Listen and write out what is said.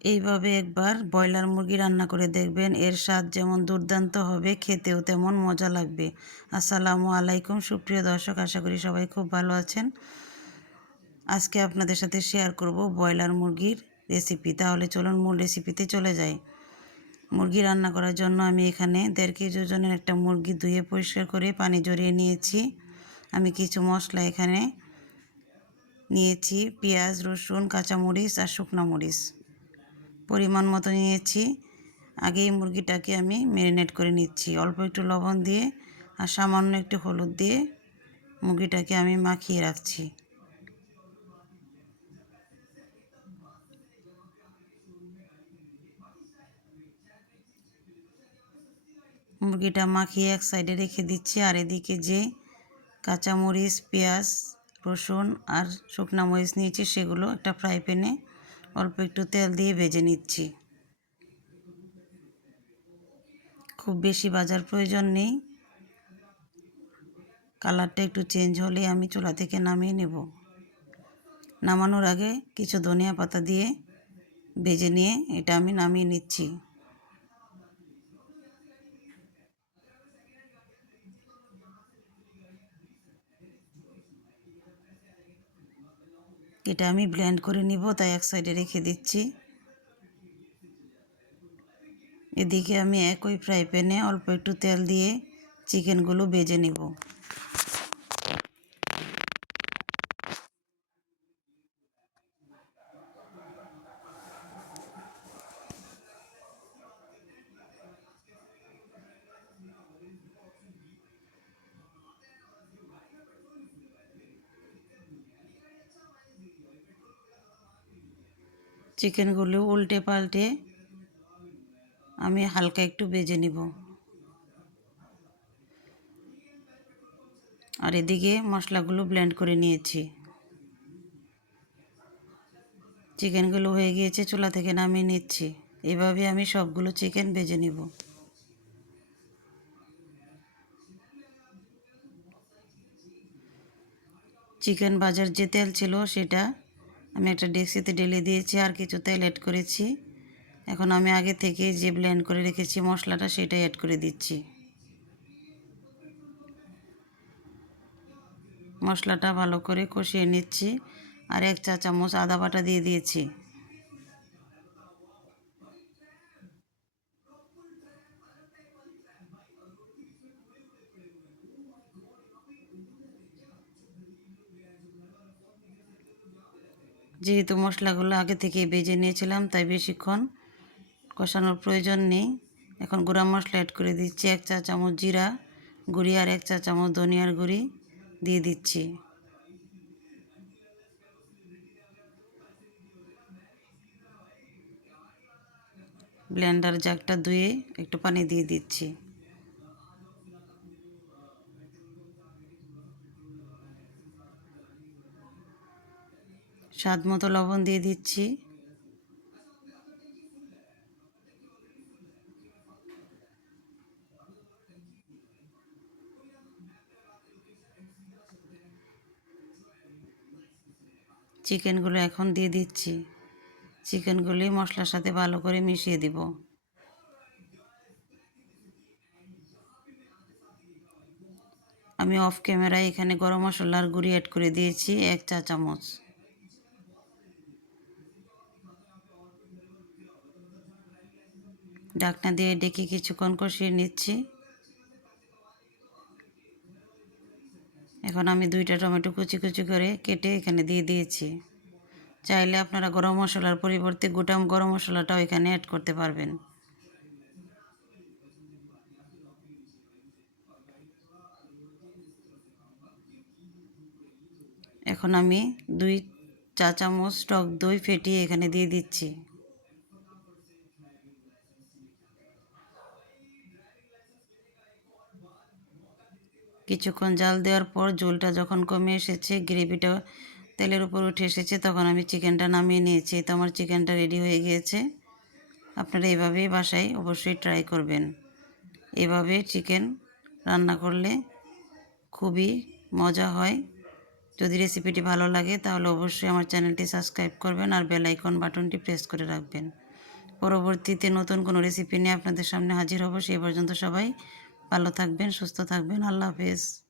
এইভাবে একবার ব্রয়লার মুরগি রান্না করে দেখবেন, এর স্বাদ যেমন দুর্দান্ত হবে, খেতেও তেমন মজা লাগবে। আসসালামু আলাইকুম সুপ্রিয় দর্শক, আশা করি সবাই খুব ভালো আছেন। আজকে আপনাদের সাথে শেয়ার করব ব্রয়লার মুরগির রেসিপি। তাহলে চলুন মূল রেসিপিতে চলে যাই। মুরগি রান্না করার জন্য আমি এখানে 1.5 কেজি ওজনের একটা মুরগি ধুয়ে পরিষ্কার করে পানি ঝরিয়ে নিয়েছি। আমি কিছু মশলা এখানে নিয়েছি, পেঁয়াজ, রসুন, কাঁচামরিচ আর শুকনো মরিচ পরিমাণ মতো নিয়েছি। আগে এই মুরগিটাকে আমি ম্যারিনেট করে নিচ্ছি অল্প একটু লবণ দিয়ে আর সামান্য একটু হলুদ দিয়ে। মুরগিটাকে আমি মাখিয়ে রাখছি। মুরগিটা মাখিয়ে এক সাইডে রেখে দিচ্ছি, আর এদিকে যে কাঁচামরিচ, পেঁয়াজ, রসুন আর শুকনো মরিচ নিয়েছি সেগুলো একটা ফ্রাই প্যানে অল্প একটু তেল দিয়ে ভেজে নিচ্ছি। খুব বেশি ভাজার প্রয়োজন নেই, কালারটা একটু চেঞ্জ হলে আমি চুলা থেকে নামিয়ে নেব। নামানোর আগে কিছু ধনিয়া পাতা দিয়ে ভেজে নিয়ে এটা আমি নামিয়ে নিচ্ছি। এটা আমি ব্লেন্ড করে নিব, তাই এক সাইডে রেখে দিচ্ছি। এদিকে আমি একই ফ্রাই প্যানে অল্প একটু তেল দিয়ে চিকেনগুলো ভেজে নেব। চিকেনগুলো উল্টে পাল্টে আমি হালকা একটু ভেজে নিব। আর এদিকে মশলাগুলো ব্লেন্ড করে নিয়েছি। চিকেনগুলো হয়ে গিয়েছে, চুলা থেকে নামিয়ে নিচ্ছি। এভাবে আমি সবগুলো চিকেন ভেজে নিব। চিকেন ভাজার যে তেল ছিল সেটা আমি একটা ডেকচিতে ঢেলে দিয়েছি, আর কিছু তেল অ্যাড করেছি। এখন আমি আগে থেকে যে ব্লেন্ড করে রেখেছি মশলাটা সেটাই অ্যাড করে দিচ্ছি। মশলাটা ভালো করে কষিয়ে নিচ্ছি, আর 1 চা চামচ আদা বাটা দিয়ে দিয়েছি। যেহেতু মশলাগুলো আগে থেকে ভেজে নিয়েছিলাম তাই বেশিক্ষণ কষানোর প্রয়োজন নেই। এখন গুঁড়া মশলা অ্যাড করে দিচ্ছি। 1 চা চামচ জিরা গুঁড়ি আর 1 চা চামচ ধনিয়ার গুঁড়ি দিয়ে দিচ্ছি। ব্লেন্ডার জারটা ধুয়ে একটু পানি দিয়ে দিচ্ছি। স্বাদ মতো লবণ দিয়ে দিচ্ছি। চিকেনগুলো এখন দিয়ে দিচ্ছি। চিকেনগুলি মশলার সাথে ভালো করে মিশিয়ে দিব। আমি অফ ক্যামেরায় এখানে গরম মশলার গুঁড়ি অ্যাড করে দিয়েছি 1 চা চামচ। ঢাকনা দিয়ে ডেকে কিছুক্ষণ কষিয়ে নিচ্ছি। এখন আমি 2টা টমেটো কুচি কুচি করে কেটে এখানে দিয়ে দিয়েছি। চাইলে আপনারা গরম মশলার পরিবর্তে গোটা গরম মশলাটাও এখানে অ্যাড করতে পারবেন। এখন আমি 2 চা চামচ টক দই ফেটিয়ে এখানে দিয়ে দিচ্ছি। কিছুক্ষণ জাল দেওয়ার পর ঝোলটা যখন কমে এসেছে, গ্রেভিটা তেলের উপর উঠে এসেছে, তখন আমি চিকেনটা নামিয়ে নিয়েছি। তো আমার চিকেনটা রেডি হয়ে গিয়েছে। আপনারা এভাবেই বাসায় অবশ্যই ট্রাই করবেন। এভাবে চিকেন রান্না করলে খুবই মজা হয়। যদি রেসিপিটি ভালো লাগে তাহলে অবশ্যই আমার চ্যানেলটি সাবস্ক্রাইব করবেন আর বেল আইকন বাটনটি প্রেস করে রাখবেন। পরবর্তীতে নতুন কোনো রেসিপি নিয়ে আপনাদের সামনে হাজির হব। সেই পর্যন্ত সবাই ভালো থাকবেন, সুস্থ থাকবেন। আল্লাহ হাফেজ।